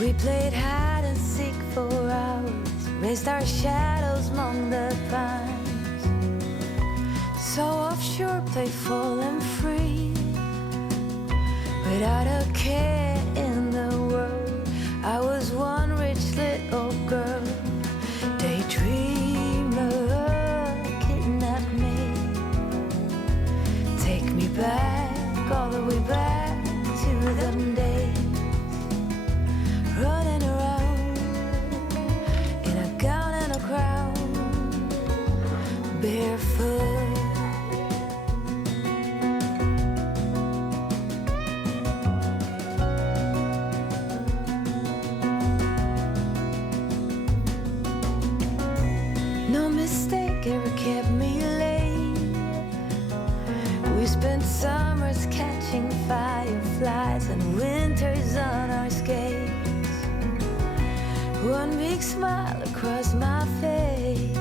We played hide and seek for hours, raised our shadows among the pines. So offshore, playful and free, without a care in the world. I was one rich little girl, daydreamer, kidnap me, take me back, all the way back to them days, running around in a gown and a crown, barefoot. No mistake ever kept me late. We spent summers catching fireflies and winters on our skates. One big smile across my face.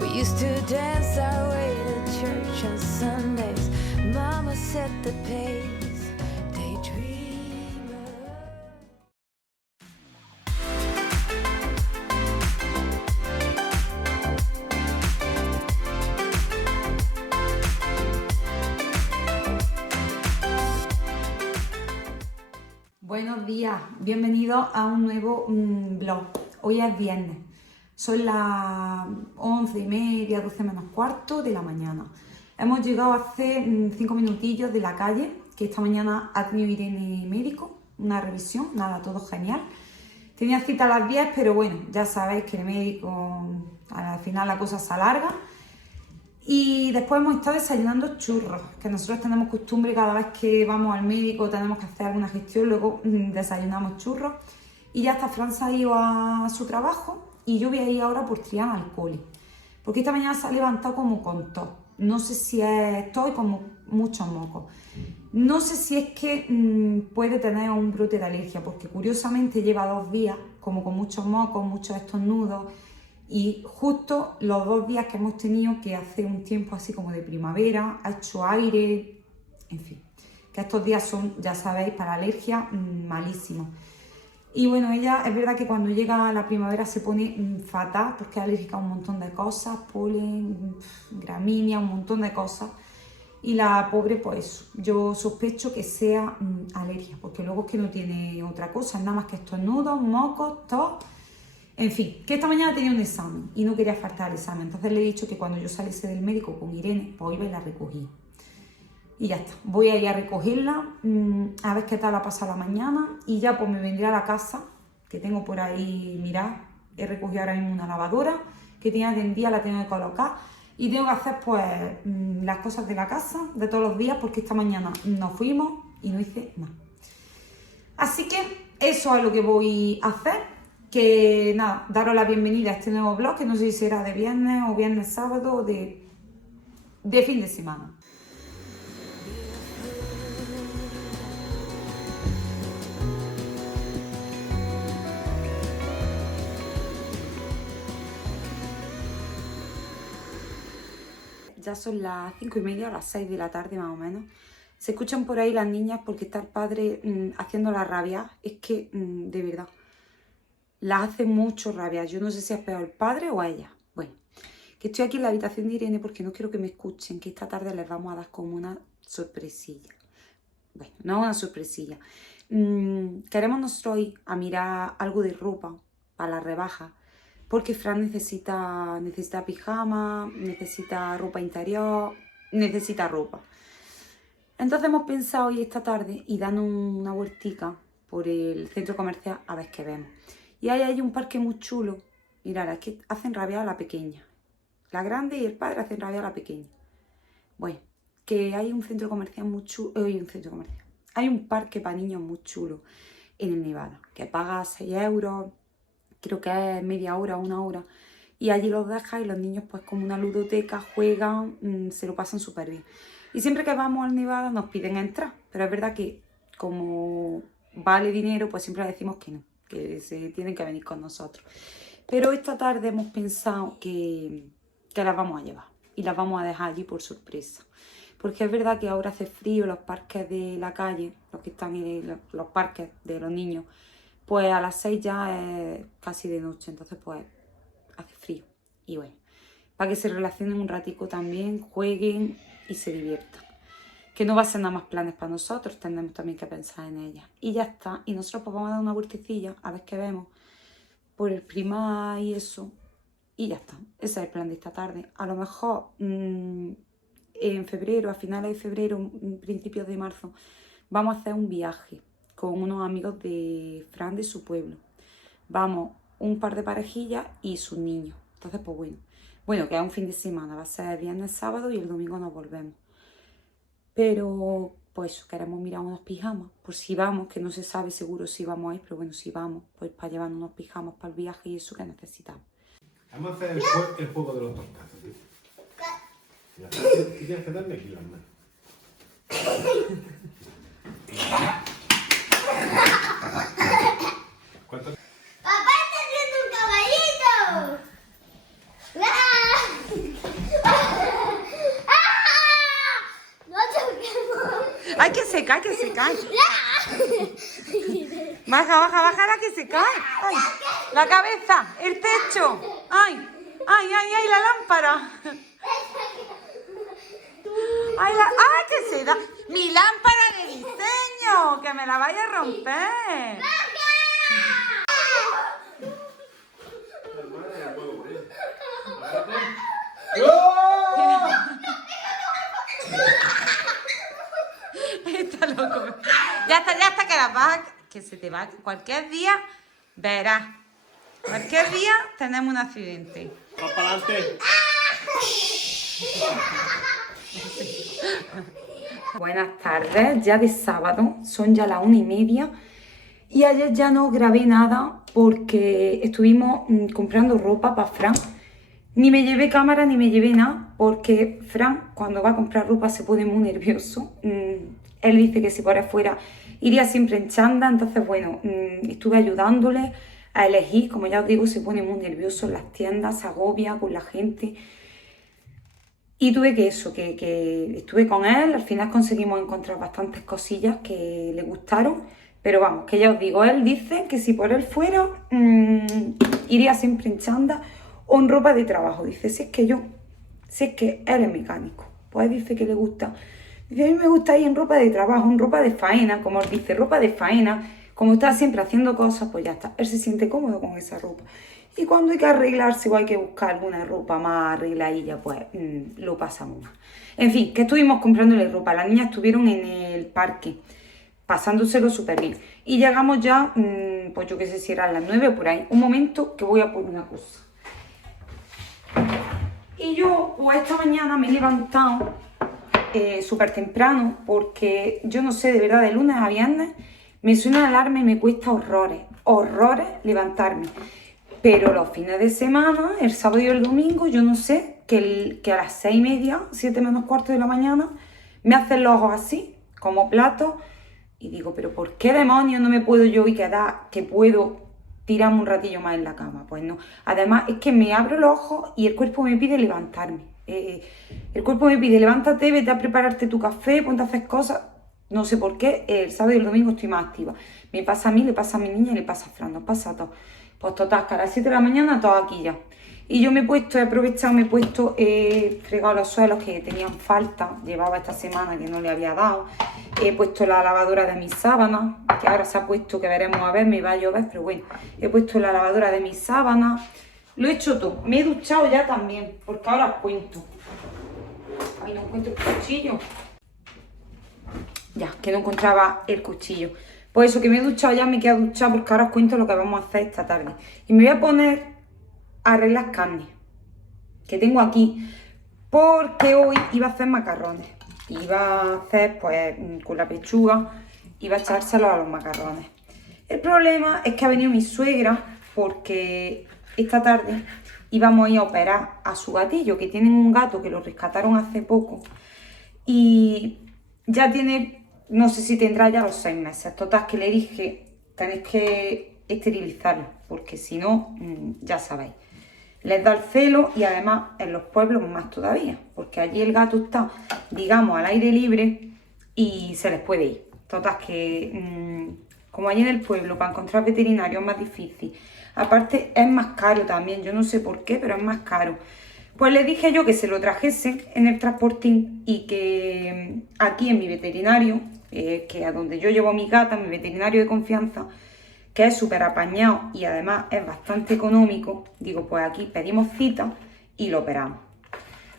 We used to dance our way to church on Sundays. Mama set the pace. Daydreamer. Buenos días, bienvenidos a un nuevo vlog. Hoy es viernes, son las 11:30, 12 menos cuarto de la mañana. Hemos llegado hace 5 minutillos de la calle, que esta mañana ha tenido Irene médico, una revisión, nada, todo genial. Tenía cita a las 10, pero bueno, ya sabéis que el médico, al final la cosa se alarga. Y después hemos estado desayunando churros, que nosotros tenemos costumbre cada vez que vamos al médico, tenemos que hacer alguna gestión, luego desayunamos churros. Y ya está, Fran se ha ido a su trabajo y yo voy a ir ahora por Triana al cole. Porque esta mañana se ha levantado como con tos. No sé si es tos y como muchos mocos. No sé si es que puede tener un brote de alergia, porque curiosamente lleva 2 días como con muchos mocos, muchos estornudos. Y justo los 2 días que hemos tenido, que hace un tiempo así como de primavera, ha hecho aire, en fin, que estos días son, ya sabéis, para alergia malísimos. Y bueno, ella es verdad que cuando llega la primavera se pone fatal porque es alérgica a un montón de cosas, polen, gramínea, un montón de cosas. Y la pobre, pues yo sospecho que sea alergia, porque luego es que no tiene otra cosa, nada más que estornudos, mocos, tos. En fin, que esta mañana tenía un examen y no quería faltar al examen. Entonces le he dicho que cuando yo saliese del médico con Irene, pues iba y la recogía. Y ya está, voy a ir a recogerla, a ver qué tal ha pasado la mañana. Y ya pues me vendré a la casa, que tengo por ahí, mirad, he recogido ahora mismo una lavadora, que tenía tendida, la tengo que colocar. Y tengo que hacer pues las cosas de la casa, de todos los días, porque esta mañana nos fuimos y no hice nada. Así que eso es lo que voy a hacer. Que nada, daros la bienvenida a este nuevo vlog, que no sé si será de viernes o viernes sábado o de fin de semana. Ya son las 5:30 o las 6 de la tarde más o menos. Se escuchan por ahí las niñas porque está el padre haciendo la rabia. Es que, de verdad, las hace mucho rabia. Yo no sé si es peor el padre o a ella. Bueno, que estoy aquí en la habitación de Irene porque no quiero que me escuchen, que esta tarde les vamos a dar como una sorpresilla. Bueno, no una sorpresilla. Queremos nosotros ir a mirar algo de ropa para la rebaja, porque Fran necesita pijama, necesita ropa interior, necesita ropa. Entonces hemos pensado ir esta tarde y darnos una vueltica por el centro comercial a ver qué vemos. Y ahí hay un parque muy chulo. Mirad, es que hacen rabiar a la pequeña. La grande y el padre hacen rabiar a la pequeña. Bueno, que hay un centro comercial muy chulo. Hay un parque para niños muy chulo en el Nevada, que paga 6 euros, creo que es media hora, 1 hora. Y allí los dejas y los niños, pues como una ludoteca, juegan, se lo pasan súper bien. Y siempre que vamos al Nevada nos piden entrar, pero es verdad que como vale dinero, pues siempre les decimos que no, que se tienen que venir con nosotros. Pero esta tarde hemos pensado que las vamos a llevar y las vamos a dejar allí por sorpresa. Porque es verdad que ahora hace frío, los parques de la calle, los que están en los parques de los niños, pues a las 6 ya es casi de noche, entonces pues hace frío. Y bueno, para que se relacionen un ratico también, jueguen y se diviertan. Que no va a ser nada más planes para nosotros, tenemos también que pensar en ellas. Y ya está, y nosotros pues vamos a dar una vueltecilla, a ver qué vemos, por el Primar y eso. Y ya está, ese es el plan de esta tarde. A lo mejor en febrero, a finales de febrero, principios de marzo, vamos a hacer un viaje con unos amigos de Fran, de su pueblo. Vamos un par de parejillas y sus niños. Entonces, pues bueno, que es un fin de semana, va a ser viernes, sábado y el domingo nos volvemos. Pero, pues queremos mirar unos pijamas, por si vamos, que no se sabe seguro si vamos a ir, pero bueno, si vamos, pues para llevarnos unos pijamas para el viaje y eso que necesitamos. Vamos a hacer el juego de los tortazos, tío. Ya está, tienes que darme aquí las manos. ¿Cuánto? ¡Papá está haciendo un caballito! ¡Ah! ¡No choquemos! ¡Ay, que se cae, que se cae! Baja, la que se cae. ¡Ay! La cabeza, el techo. ¡Ay! La lámpara! ¡Ay, que se da! ¡Mi lámpara de diseño! ¡Que me la vaya a romper! Está loco. Ya está, que las vas que se te va. Cualquier día verás. Cualquier día tenemos un accidente. ¡Va para adelante! Buenas tardes, ya de sábado, son ya las 1:30 y ayer ya no grabé nada porque estuvimos comprando ropa para Fran. Ni me llevé cámara ni me llevé nada porque Fran cuando va a comprar ropa se pone muy nervioso. Él dice que si por afuera iría siempre en chándal, entonces bueno, estuve ayudándole a elegir, como ya os digo, se pone muy nervioso en las tiendas, se agobia con la gente. Y tuve que estuve con él, al final conseguimos encontrar bastantes cosillas que le gustaron, pero vamos, que ya os digo, él dice que si por él fuera, iría siempre en chándal o en ropa de trabajo. Dice, si es que él es mecánico, pues dice que le gusta. Dice, a mí me gusta ir en ropa de trabajo, en ropa de faena, como él dice, ropa de faena, como está siempre haciendo cosas, pues ya está, él se siente cómodo con esa ropa. Y cuando hay que arreglarse o hay que buscar alguna ropa más arregladilla, pues lo pasamos más. En fin, que estuvimos comprándole ropa. Las niñas estuvieron en el parque, pasándoselo súper bien. Y llegamos ya, pues yo qué sé si eran las 9 o por ahí. Un momento que voy a poner una cosa. Y yo, pues esta mañana me he levantado súper temprano porque yo no sé, de verdad, de lunes a viernes me suena la alarma y me cuesta horrores levantarme. Pero los fines de semana, el sábado y el domingo, yo no sé, que a las 6:30, 7 menos cuarto de la mañana, me hacen los ojos así, como platos, y digo, pero ¿por qué demonios no me puedo yo y quedar, que puedo tirarme un ratillo más en la cama? Pues no. Además, es que me abro los ojos y el cuerpo me pide levantarme. El cuerpo me pide, levántate, vete a prepararte tu café, ponte a hacer cosas. No sé por qué, el sábado y el domingo estoy más activa. Me pasa a mí, le pasa a mi niña y le pasa a Fran, nos pasa a todos. Pues total, que a las 7 de la mañana todo aquí ya. Y yo he aprovechado, fregado los suelos que tenían falta, llevaba esta semana que no le había dado. He puesto la lavadora de mis sábanas, que ahora se ha puesto, que veremos a ver, me va a llover, pero bueno. He puesto la lavadora de mis sábanas, lo he hecho todo. Me he duchado ya también, porque ahora os cuento. Ay, no encuentro el cuchillo. Ya, que no encontraba el cuchillo. Pues eso, que me he duchado ya, me quedo duchado porque ahora os cuento lo que vamos a hacer esta tarde. Y me voy a poner a arreglar carnes que tengo aquí, porque hoy iba a hacer macarrones. Iba a hacer, pues, con la pechuga, iba a echárselo a los macarrones. El problema es que ha venido mi suegra porque esta tarde íbamos a ir a operar a su gatillo, que tienen un gato que lo rescataron hace poco y ya tiene... No sé si tendrá ya los 6 meses. Total, que le dije, tenéis que esterilizarlo, porque si no, ya sabéis. Les da el celo y además en los pueblos más todavía, porque allí el gato está, digamos, al aire libre y se les puede ir. Total, que como allí en el pueblo, para encontrar veterinario es más difícil. Aparte es más caro también, yo no sé por qué, pero es más caro. Pues le dije yo que se lo trajesen en el transportín y que aquí en mi veterinario, que a donde yo llevo a mi gata, mi veterinario de confianza, que es súper apañado y además es bastante económico, digo, pues aquí pedimos cita y lo operamos.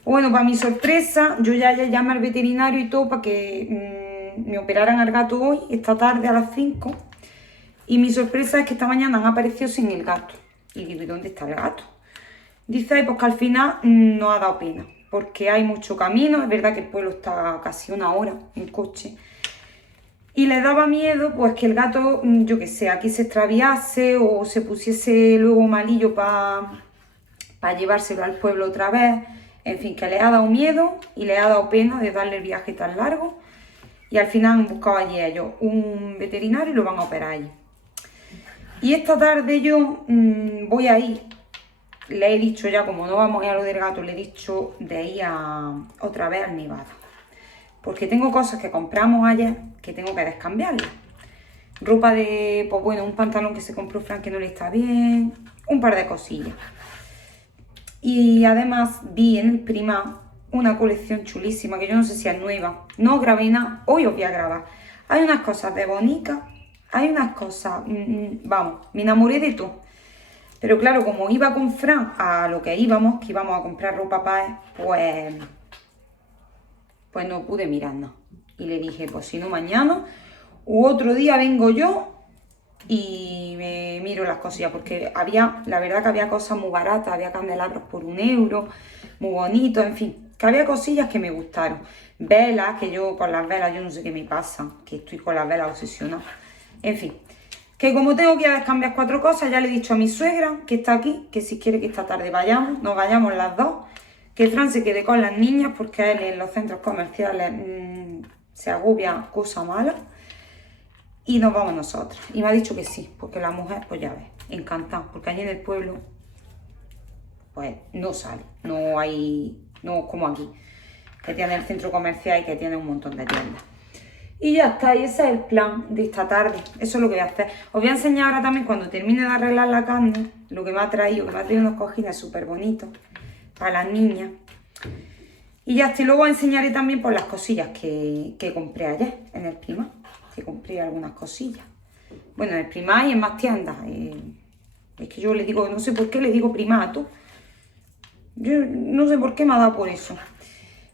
Bueno, para mi sorpresa, yo ya llamé al veterinario y todo para que me operaran al gato hoy, esta tarde a las 5. Y mi sorpresa es que esta mañana han aparecido sin el gato. Y digo, ¿y dónde está el gato? Dice, pues que al final no ha dado pena, porque hay mucho camino, es verdad que el pueblo está casi 1 hora en coche. Y le daba miedo, pues, que el gato, yo qué sé, aquí se extraviase o se pusiese luego malillo para llevárselo al pueblo otra vez. En fin, que le ha dado miedo y le ha dado pena de darle el viaje tan largo. Y al final han buscado allí ellos un veterinario y lo van a operar allí. Y esta tarde yo voy a ir. Le he dicho ya, como no vamos a ir a lo del gato, le he dicho de ir otra vez al Nevada. Porque tengo cosas que compramos ayer que tengo que descambiarlas. Ropa de, pues bueno, un pantalón que se compró Frank que no le está bien. Un par de cosillas. Y además vi en el Primark una colección chulísima, que yo no sé si es nueva. No grabé nada, hoy os voy a grabar. Hay unas cosas de Bonica, hay unas cosas, vamos, me enamoré de todo. Pero claro, como iba con Fran a lo que íbamos a comprar ropa para él, pues no pude mirar nada. Y le dije, pues si no mañana u otro día vengo yo y me miro las cosillas, porque la verdad que había cosas muy baratas, había candelabros por 1 euro, muy bonitos, en fin, que había cosillas que me gustaron. Velas, que yo con las velas, yo no sé qué me pasa, que estoy con las velas obsesionada. En fin, que como tengo que ir a descambiar 4 cosas, ya le he dicho a mi suegra, que está aquí, que si quiere que esta tarde nos vayamos las dos, que Fran se quede con las niñas, porque a él en los centros comerciales se agobia cosa mala. Y nos vamos nosotras. Y me ha dicho que sí, porque la mujer, pues ya ves, encantada. Porque allí en el pueblo, pues no sale. No hay, no como aquí, que tiene el centro comercial y que tiene un montón de tiendas. Y ya está, y ese es el plan de esta tarde. Eso es lo que voy a hacer. Os voy a enseñar ahora también, cuando termine de arreglar la carne, lo que me ha traído, unos cojines súper bonitos para las niñas. Y ya está, y luego os enseñaré también por las cosillas que compré ayer en el Primark. Que compré algunas cosillas. Bueno, en el Primark y en más tiendas. Es que yo le digo, no sé por qué le digo Primark a todo. Yo no sé por qué me ha dado por eso.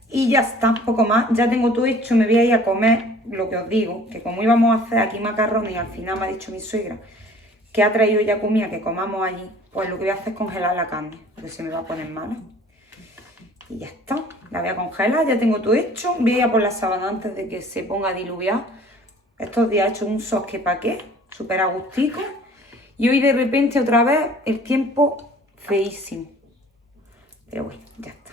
Y ya está, poco más. Ya tengo todo hecho, me voy a ir a comer lo que os digo. Que como íbamos a hacer aquí macarrones y al final me ha dicho mi suegra que ha traído ya comida que comamos allí, pues lo que voy a hacer es congelar la carne, porque se me va a poner mala. Y ya está, la voy a congelar, ya tengo todo hecho. Voy a ir por la sábana antes de que se ponga a diluviar. Estos días he hecho un sos que pa' qué, súper agustico. Y hoy de repente otra vez el tiempo feísimo. Pero bueno, ya está.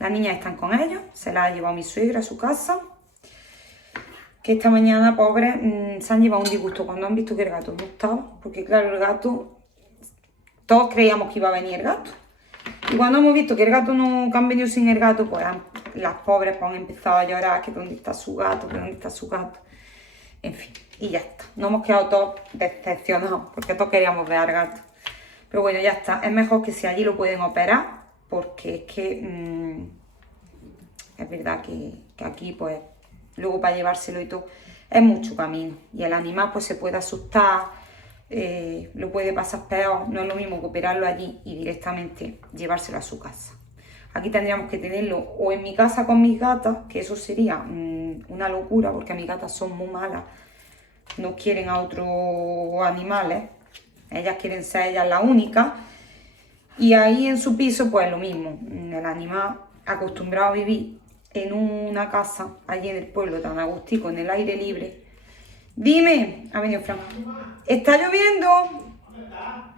Las niñas están con ellos, se las ha llevado mi suegra a su casa. Que esta mañana, pobres, se han llevado un disgusto cuando han visto que el gato no estaba. Porque claro, el gato, todos creíamos que iba a venir el gato. Y cuando hemos visto que el gato no, que han venido sin el gato, pues las pobres pues, han empezado a llorar, que dónde está su gato, que dónde está su gato. En fin, y ya está. Nos hemos quedado todos decepcionados porque todos queríamos ver al gato. Pero bueno, ya está. Es mejor que si allí lo pueden operar, porque es que es verdad que aquí, pues, luego para llevárselo y todo, es mucho camino. Y el animal, pues, se puede asustar, lo puede pasar peor. No es lo mismo que operarlo allí y directamente llevárselo a su casa. Aquí tendríamos que tenerlo o en mi casa con mis gatas, que eso sería una locura, porque mis gatas son muy malas, no quieren a otros animales, ellas quieren ser ellas las únicas, y ahí en su piso pues lo mismo, el animal acostumbrado a vivir en una casa, allí en el pueblo tan agustico, en el aire libre. Dime, ha venido Fran, ¿está lloviendo?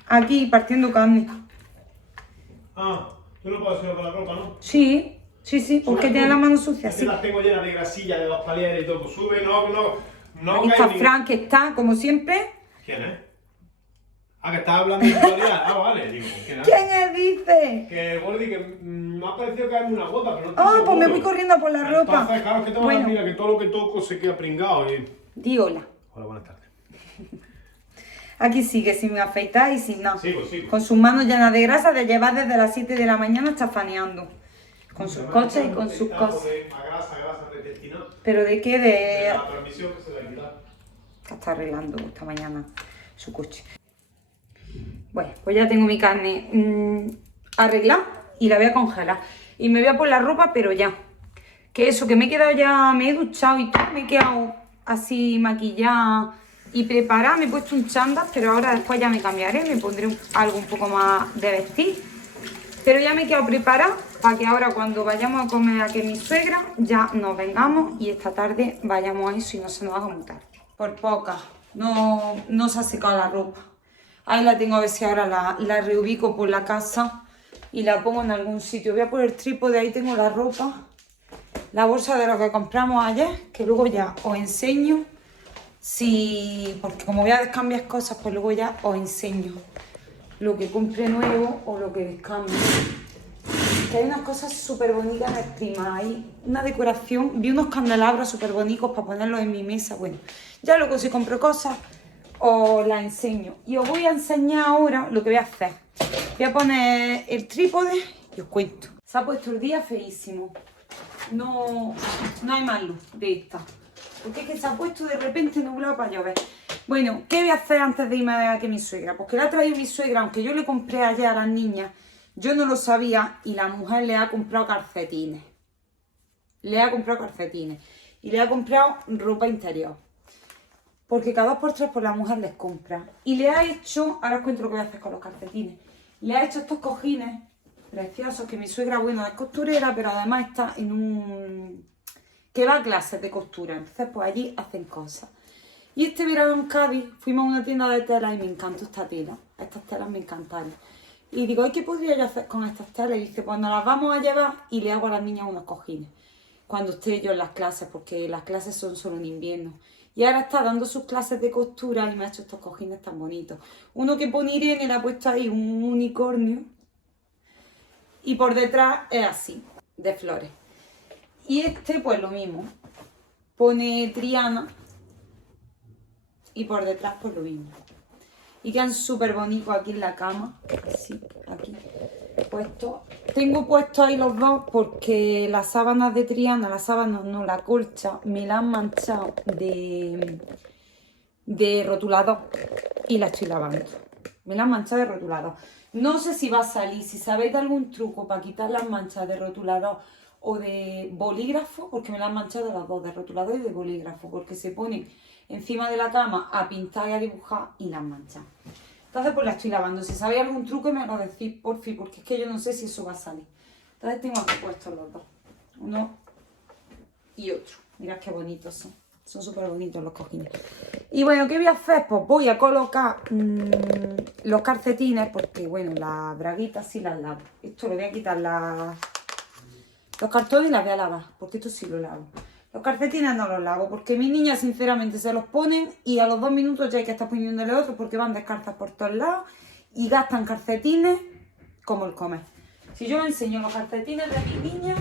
Aquí, partiendo carne. Ah. Tú no puedes hacerlo con la ropa, ¿no? Sí, porque tiene las manos sucias. Es que las tengo llenas de grasilla, de los palieres y todo. Pues sube, no. Ahí está Fran, que está, como siempre. ¿Quién es? Ah, que estás hablando de actualidad. Ah, vale, digo, ¿quién es? ¿Quién es, dice? Que Gordi, que me ha parecido que hay una gota, pero no estoy Ah, pues me seguro. voy corriendo por la ropa. Entonces, claro, es que te vas a dar, mira, que todo lo que toco se queda pringado y... Di hola. Hola, buenas tardes. Aquí sigue sin afeitar y sin nada. Sigo. Con sus manos llenas de grasa de llevar desde las 7 de la mañana chafaneando. Con sus coches y con sus cosas. Grasa intestinal. ¿Pero de qué? De la transmisión que se le ha quitado. Que está arreglando esta mañana su coche. Bueno, pues ya tengo mi carne arreglada y la voy a congelar. Y me voy a poner la ropa, pero ya. Que eso, que me he quedado ya, me he duchado y todo, me he quedado así maquillada y preparada. Me he puesto un chándal, pero ahora después ya me cambiaré, me pondré algo un poco más de vestir. Pero ya me he quedado preparada para que ahora cuando vayamos a comer aquí mi suegra, ya nos vengamos y esta tarde vayamos a eso y no se nos haga muy tarde. Por poca, no se ha secado la ropa. Ahí la tengo, a ver si ahora la reubico por la casa y la pongo en algún sitio. Voy a poner el trípode, ahí tengo la ropa. La bolsa de lo que compramos ayer, que luego ya os enseño. Porque como voy a descambiar cosas, pues luego ya os enseño lo que compré nuevo o lo que descambio. Que hay unas cosas súper bonitas en el Prima. Hay una decoración, vi unos candelabros súper bonitos para ponerlos en mi mesa. Bueno, ya luego si compro cosas os las enseño. Y os voy a enseñar ahora lo que voy a hacer. Voy a poner el trípode y os cuento. Se ha puesto el día feísimo. No hay más luz de esta. Porque es que se ha puesto de repente nublado para llover. Bueno, ¿qué voy a hacer antes de irme a que mi suegra? Porque la ha traído mi suegra, aunque yo le compré ayer a las niñas, yo no lo sabía y la mujer le ha comprado calcetines. Y le ha comprado ropa interior. Porque cada 2x3 por la mujer les compra. Y le ha hecho, ahora os cuento lo que voy a hacer con los calcetines. Le ha hecho estos cojines preciosos que mi suegra, bueno, es costurera, pero además está en un... que va a clases de costura. Entonces, pues allí hacen cosas. Y este verano en Cádiz fuimos a una tienda de tela y me encantó esta tela. Estas telas me encantaron. Y digo, ¿qué podría yo hacer con estas telas? Y dice, pues nos las vamos a llevar y le hago a las niñas unos cojines. Cuando esté yo en las clases, porque las clases son solo en invierno. Y ahora está dando sus clases de costura y me ha hecho estos cojines tan bonitos. Uno que pone Irene, le ha puesto ahí un unicornio. Y por detrás es así, de flores. Y este, pues lo mismo. Pone Triana. Y por detrás, pues lo mismo. Y quedan súper bonitos aquí en la cama. Así, aquí. Puesto. Tengo puestos ahí los dos porque las sábanas de Triana, la colcha, me la han manchado de rotulador. Y la estoy lavando. Me la han manchado de rotulador. No sé si va a salir. Si sabéis de algún truco para quitar las manchas de rotulador o de bolígrafo, porque me la han manchado las dos, de rotulador y de bolígrafo, porque se ponen encima de la cama a pintar y a dibujar y las manchan. Entonces pues la estoy lavando. Si sabéis algún truco me lo decís, por fin, porque es que yo no sé si eso va a salir. Entonces tengo aquí puestos los dos, uno y otro. Mirad qué bonitos son súper bonitos los cojines. Y bueno, ¿qué voy a hacer? Pues voy a colocar los calcetines, porque bueno, las braguitas sí las lavo. Esto le voy a quitar los cartones y las voy a lavar, porque esto sí lo lavo. Los calcetines no los lavo, porque mis niñas sinceramente se los ponen y a los 2 minutos ya hay que estar poniéndole otros porque van descalzas por todos lados y gastan calcetines como el comer. Si yo me enseño los calcetines de mis niñas,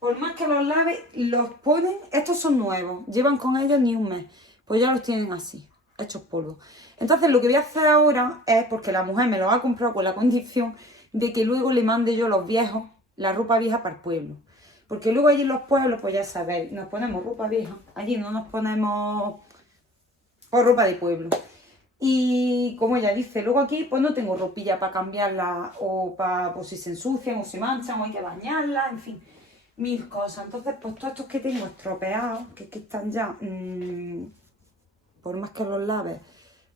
por más que los lave, los ponen, estos son nuevos, llevan con ellos ni un mes, pues ya los tienen así, hechos polvo. Entonces lo que voy a hacer ahora es, porque la mujer me los ha comprado con la condición de que luego le mande yo los viejos, la ropa vieja para el pueblo. Porque luego allí en los pueblos, pues ya sabéis, nos ponemos ropa vieja. Allí no nos ponemos ropa de pueblo. Y como ella dice, luego aquí pues no tengo ropilla para cambiarla o para pues, si se ensucian o se manchan o hay que bañarla, en fin, 1000 cosas. Entonces pues todos estos que tengo estropeados, que están ya, por más que los laves,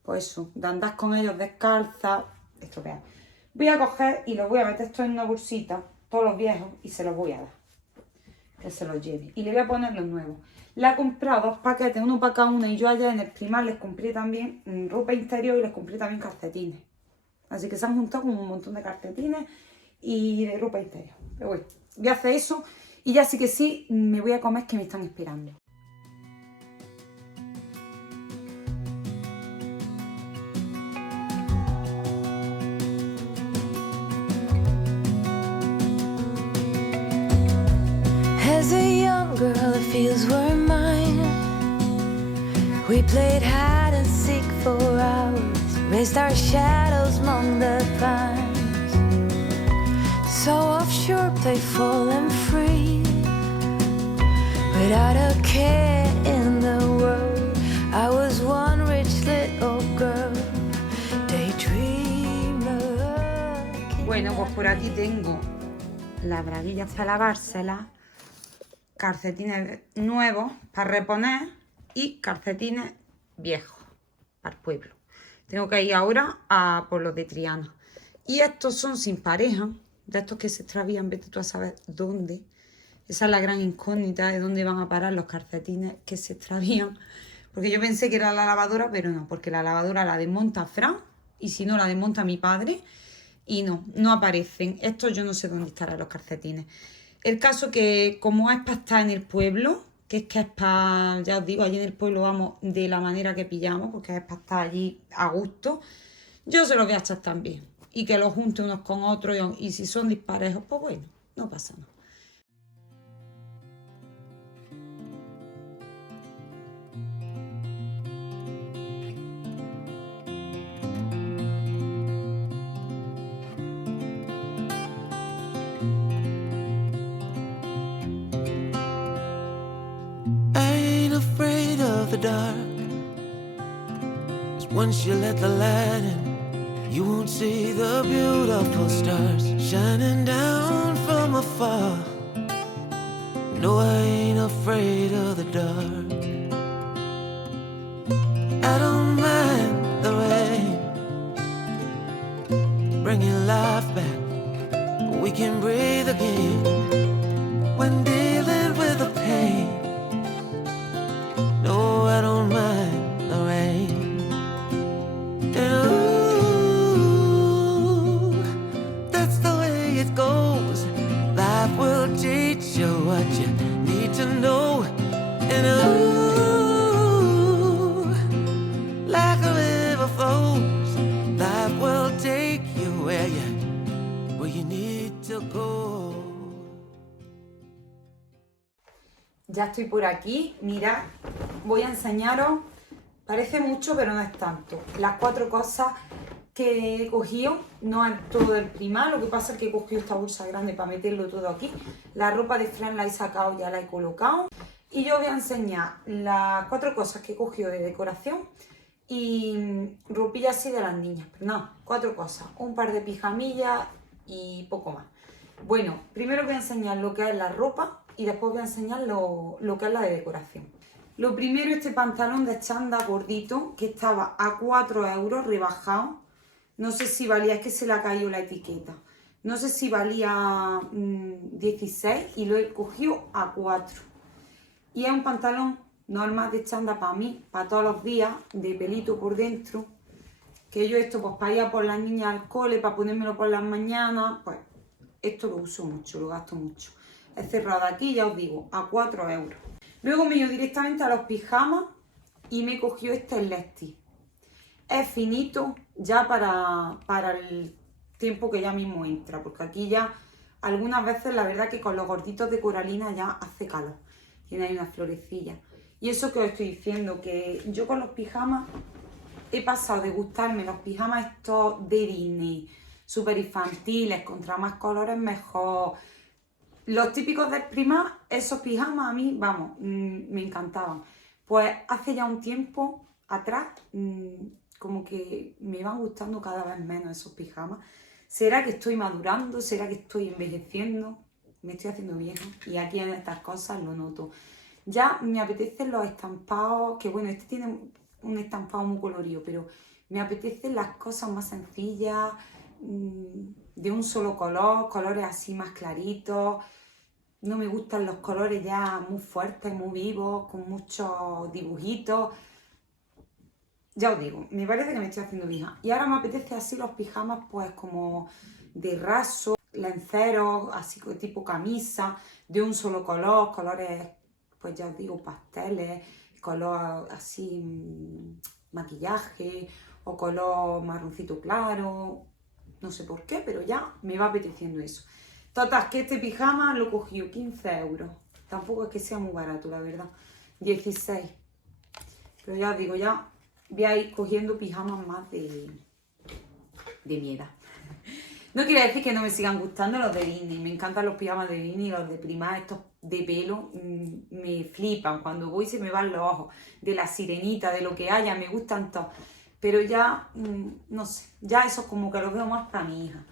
pues eso, de andar con ellos descalza, estropeados. Voy a coger y los voy a meter esto en una bolsita, todos los viejos, y se los voy a dar. Que se los lleve. Y le voy a poner los nuevos. Le he comprado 2 paquetes, uno para cada una. Y yo ayer en el Primar les compré también ropa interior y les compré también calcetines. Así que se han juntado como un montón de calcetines y de ropa interior. Pero bueno, voy a hacer eso. Y ya sí que sí, me voy a comer, que me están esperando. As a young girl, the fields were mine. We played hide and seek for hours. raised our shadows among the pines. So offshore, playful and free, without a care in the world. I was one rich little girl, daydreamer. Bueno, pues por aquí tengo las braguillas para lavárselas, calcetines nuevos para reponer y calcetines viejos para el pueblo. Tengo que ir ahora a por los de Triana. Y estos son sin pareja, de estos que se extravían, vete tú a saber dónde. Esa es la gran incógnita de dónde van a parar los calcetines que se extravían. Porque yo pensé que era la lavadora, pero no, porque la lavadora la desmonta Fran y si no la desmonta mi padre y no aparecen. Estos yo no sé dónde estarán los calcetines. El caso que como es para estar en el pueblo, que es para, ya os digo, allí en el pueblo vamos de la manera que pillamos, porque es para estar allí a gusto, yo se los voy a echar también. Y que los junte unos con otros y si son disparejos, pues bueno, no pasa nada. Afraid of the dark, 'cause once you let the light in, you won't see the beautiful stars shining down from afar. No, I ain't afraid of the dark. I don't mind the rain, bringing life back. We can breathe again when dealing with the pain. No, I don't mind the rain. And ooh, that's the way it goes. Life will teach you what you need to know. And ooh, like a river flows, life will take you where you need to go. Ya estoy por aquí, mirad, voy a enseñaros, parece mucho pero no es tanto, las 4 cosas que he cogido, no es todo el Primark, lo que pasa es que he cogido esta bolsa grande para meterlo todo aquí, la ropa de Fran la he sacado, ya la he colocado y yo voy a enseñar las 4 cosas que he cogido de decoración y ropilla así de las niñas, pero no, 4 cosas, un par de pijamillas y poco más. Bueno, primero voy a enseñar lo que es la ropa y después voy a enseñar lo que es la de decoración. Lo primero, este pantalón de chándal gordito que estaba a 4 euros rebajado. No sé si valía, es que se le ha caído la etiqueta. No sé si valía 16 y lo he cogido a 4. Y es un pantalón normal de chándal para mí, para todos los días, de pelito por dentro. Que yo esto pues para ir a por las niñas al cole, para ponérmelo por las mañanas, pues esto lo uso mucho, lo gasto mucho. Es cerrado aquí, ya os digo, a 4 euros. Luego me he ido directamente a los pijamas y me he cogido este Lesti. Es finito ya para el tiempo que ya mismo entra, porque aquí ya algunas veces la verdad que con los gorditos de coralina ya hace calor. Tiene ahí una florecilla. Y eso que os estoy diciendo, que yo con los pijamas he pasado de gustarme los pijamas estos de Disney, súper infantiles, contra más colores mejor. Los típicos del Primark, esos pijamas a mí, vamos, me encantaban. Pues hace ya un tiempo atrás, como que me van gustando cada vez menos esos pijamas. ¿Será que estoy madurando? ¿Será que estoy envejeciendo? Me estoy haciendo vieja y aquí en estas cosas lo noto. Ya me apetecen los estampados, que bueno, este tiene un estampado muy colorido, pero me apetecen las cosas más sencillas, de un solo color, colores así más claritos. No me gustan los colores ya muy fuertes, muy vivos, con muchos dibujitos. Ya os digo, me parece que me estoy haciendo vieja. Y ahora me apetece así los pijamas, pues como de raso, lenceros, así tipo camisa, de un solo color, colores, pues ya os digo, pasteles, color así, maquillaje, o color marroncito claro. No sé por qué, pero ya me va apeteciendo eso. Total, que este pijama lo cogió 15 euros. Tampoco es que sea muy barato, la verdad. 16. Pero ya os digo, ya voy a ir cogiendo pijamas más de de mi edad. No quiere decir que no me sigan gustando los de Disney. Me encantan los pijamas de Disney, los de Primark, estos de pelo. Me flipan. Cuando voy se me van los ojos. De la sirenita, de lo que haya, me gustan todos. Pero ya, no sé, ya eso es como que lo veo más para mi hija.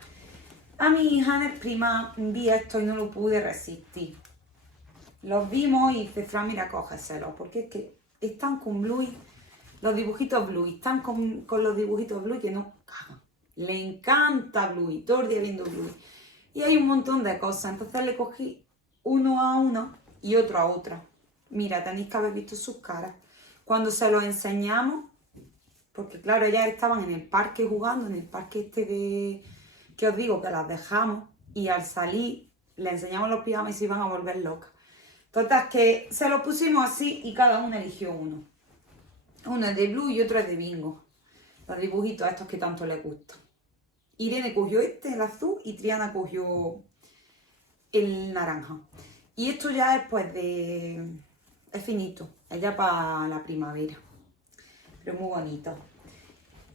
A mi hija en el Primark vi esto y no lo pude resistir. Los vimos y dice, Fran, mira, cógeselos. Porque es que están con Bluey, los dibujitos Bluey. Están con los dibujitos Bluey que no cagan. Le encanta Bluey, todo el día viendo Bluey. Y hay un montón de cosas, entonces le cogí uno a uno y otro a otra. Mira, tenéis que haber visto sus caras. Cuando se los enseñamos, porque claro, ellas estaban en el parque jugando, en el parque este de... que os digo, que las dejamos, y al salir le enseñamos los pijamas y se iban a volver locas. Total, que se los pusimos así y cada una eligió uno. Uno es de Bluey y otro es de Bingo. Los dibujitos estos que tanto les gustan. Irene cogió este, el azul, y Triana cogió el naranja. Y esto ya es pues de... es finito, es ya para la primavera. Pero muy bonito.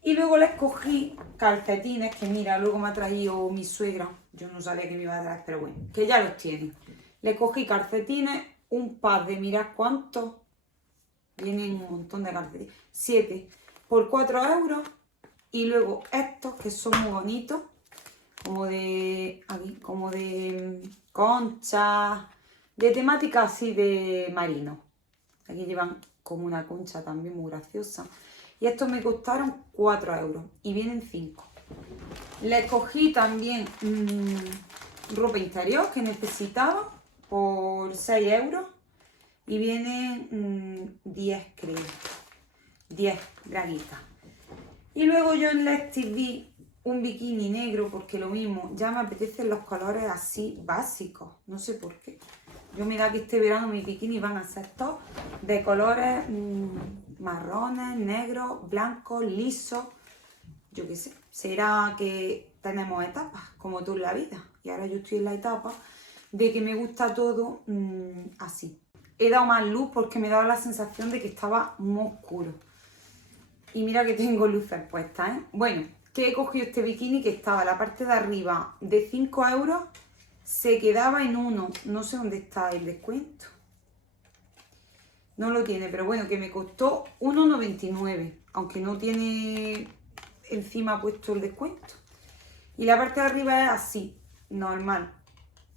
Y luego les cogí calcetines, que mira, luego me ha traído mi suegra. Yo no sabía que me iba a traer, pero bueno, que ya los tiene. Les cogí calcetines, un par de, mirad cuántos. Vienen un montón de calcetines. 7 por 4 euros. Y luego estos que son muy bonitos, como de concha, de temática así de marino. Aquí llevan como una concha también muy graciosa. Y estos me costaron 4 euros y vienen 5. Les cogí también ropa interior que necesitaba por 6 euros y vienen 10 creo. 10 braguitas. Y luego yo en Lexis vi un bikini negro porque lo mismo, ya me apetecen los colores así básicos, no sé por qué. Yo me da que este verano mis bikinis van a ser todos de colores marrones, negros, blancos, lisos. Yo qué sé, será que tenemos etapas, como tú en la vida. Y ahora yo estoy en la etapa de que me gusta todo así. He dado más luz porque me daba la sensación de que estaba muy oscuro. Y mira que tengo luces puestas, ¿eh? Bueno, que he cogido este bikini que estaba la parte de arriba de 5 euros, se quedaba en 1. No sé dónde está el descuento. No lo tiene, pero bueno, que me costó 1,99, aunque no tiene encima puesto el descuento. Y la parte de arriba es así, normal,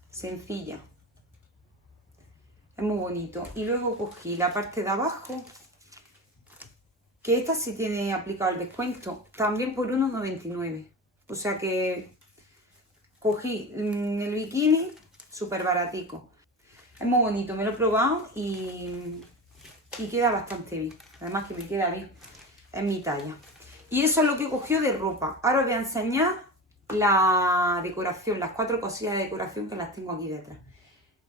sencilla. Es muy bonito. Y luego cogí la parte de abajo, que esta sí tiene aplicado el descuento, también por 1,99. O sea que cogí el bikini súper baratico. Es muy bonito, me lo he probado y queda bastante bien. Además que me queda bien, es mi talla. Y eso es lo que cogió de ropa. Ahora os voy a enseñar la decoración, las 4 cosillas de decoración que las tengo aquí detrás.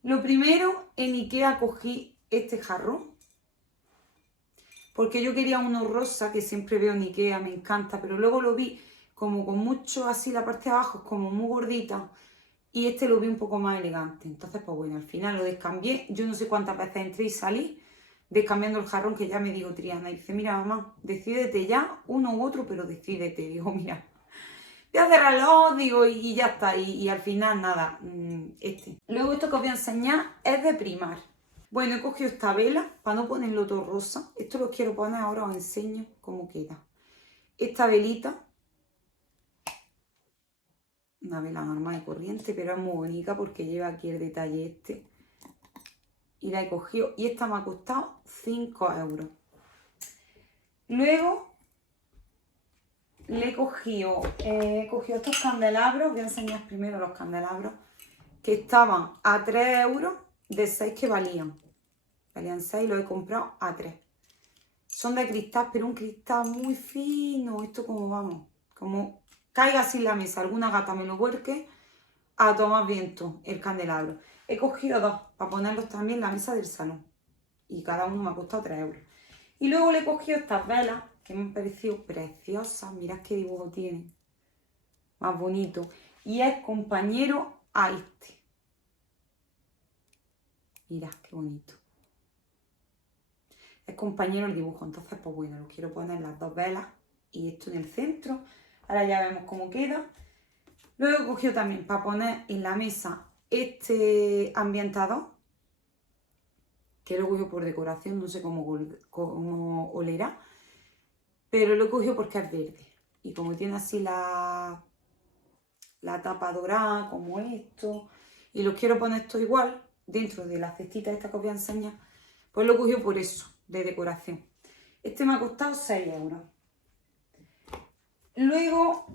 Lo primero, en Ikea cogí este jarrón. Porque yo quería uno rosa, que siempre veo en Ikea, me encanta, pero luego lo vi como con mucho así, la parte de abajo es como muy gordita, y este lo vi un poco más elegante. Entonces, pues bueno, al final lo descambié. Yo no sé cuántas veces entré y salí descambiando el jarrón, que ya me dijo Triana. Y dice, mira mamá, decídete ya, uno u otro, pero decídete. Digo, mira, voy a cerrarlo, digo, y ya está. Y al final, nada, este. Luego esto que os voy a enseñar es de Primark. Bueno, he cogido esta vela para no ponerlo todo rosa. Esto lo quiero poner, ahora os enseño cómo queda. Esta velita, una vela normal y corriente, pero es muy bonita porque lleva aquí el detalle este. Y la he cogido y esta me ha costado 5 euros. Luego he cogido estos candelabros. Voy a enseñar primero los candelabros, que estaban a 3 euros de 6 que valían. Valían 6 y los he comprado a 3. Son de cristal, pero un cristal muy fino. Esto como vamos, como caiga así en la mesa, alguna gata me lo vuelque, a tomar viento el candelabro. He cogido 2 para ponerlos también en la mesa del salón. Y cada uno me ha costado 3 euros. Y luego le he cogido estas velas, que me han parecido preciosas. Mirad qué dibujo tienen. Más bonito. Y es compañero a este. Mirad qué bonito. Es compañero el dibujo. Entonces, pues bueno, lo quiero poner las 2 velas. Y esto en el centro, Ahora ya vemos cómo queda. Luego he cogido también para poner en la mesa este ambientador, que lo he cogido por decoración, no sé cómo olerá, pero lo he cogido porque es verde. Y como tiene así la tapa dorada, como esto, y lo quiero poner esto igual, dentro de la cestita esta que os voy a enseñar, pues lo he cogido por eso, de decoración. Este me ha costado 6 euros. Luego,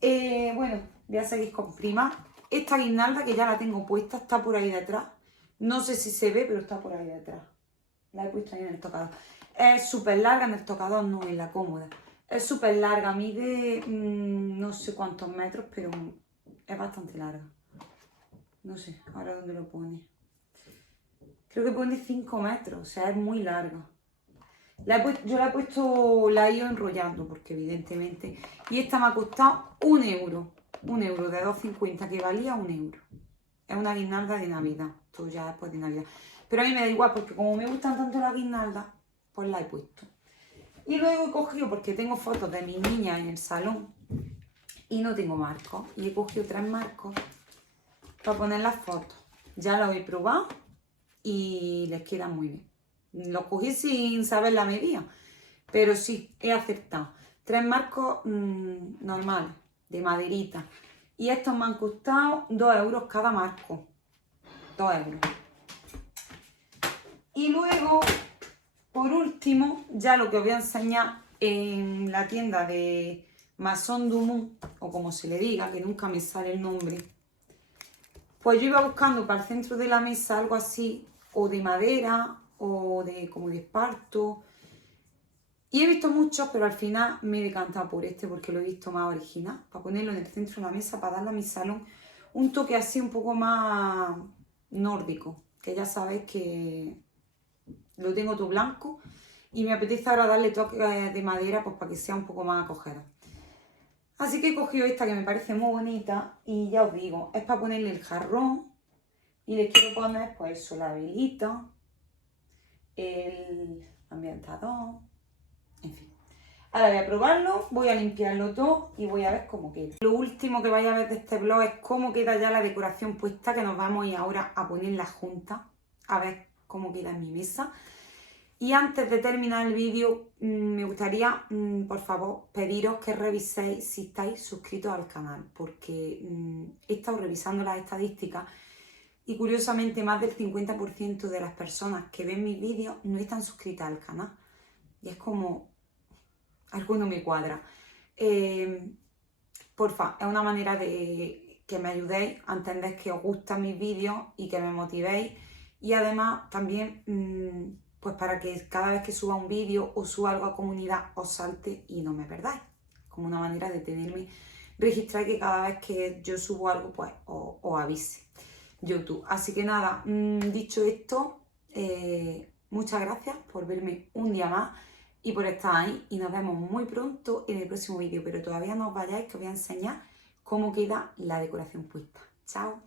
bueno, voy a seguir con prima. Esta guirnalda que ya la tengo puesta, está por ahí detrás. No sé si se ve, pero está por ahí detrás. La he puesto ahí en el tocador. Es súper larga en el tocador, no en la cómoda. Es súper larga, mide no sé cuántos metros, pero es bastante larga. No sé, ahora dónde lo pone. Creo que pone 5 metros, o sea, es muy larga. Yo la he ido enrollando, porque evidentemente... Y esta me ha costado 1 euro. 1 euro de 2,50, que valía 1 euro. Es una guirnalda de Navidad. Esto ya después de Navidad. Pero a mí me da igual, porque como me gustan tanto las guirnaldas, pues la he puesto. Y luego he cogido, porque tengo fotos de mi niña en el salón, y no tengo marcos. Y he cogido 3 marcos para poner las fotos. Ya los he probado y les quedan muy bien. Los cogí sin saber la medida, pero sí, he aceptado. 3 marcos normales, de maderita. Y estos me han costado 2 euros cada marco. 2 euros. Y luego, por último, ya lo que os voy a enseñar en la tienda de Maison du Monde, o como se le diga, que nunca me sale el nombre. Pues yo iba buscando para el centro de la mesa algo así, o de madera, o de como de esparto. Y he visto muchos, pero al final me he decantado por este porque lo he visto más original, para ponerlo en el centro de la mesa, para darle a mi salón un toque así un poco más nórdico, que ya sabéis que lo tengo todo blanco y me apetece ahora darle toque de madera, pues para que sea un poco más acogedor. Así que he cogido esta que me parece muy bonita y ya os digo, es para ponerle el jarrón y le quiero poner pues eso, la velita, el ambientador, en fin. Ahora voy a probarlo, voy a limpiarlo todo y voy a ver cómo queda. Lo último que vais a ver de este vlog es cómo queda ya la decoración puesta, que nos vamos a ir ahora a poner la junta, a ver cómo queda en mi mesa. Y antes de terminar el vídeo, me gustaría, por favor, pediros que reviséis si estáis suscritos al canal, porque he estado revisando las estadísticas y curiosamente más del 50% de las personas que ven mis vídeos no están suscritas al canal. Y es como, algo no me cuadra. Porfa, es una manera de que me ayudéis a entender que os gustan mis vídeos y que me motivéis. Y además también, pues para que cada vez que suba un vídeo o suba algo a comunidad os salte y no me perdáis. Como una manera de tenerme registrada y que cada vez que yo subo algo, pues os avise YouTube. Así que nada, dicho esto, muchas gracias por verme un día más y por estar ahí. Y nos vemos muy pronto en el próximo vídeo. Pero todavía no os vayáis, que os voy a enseñar cómo queda la decoración puesta. Chao.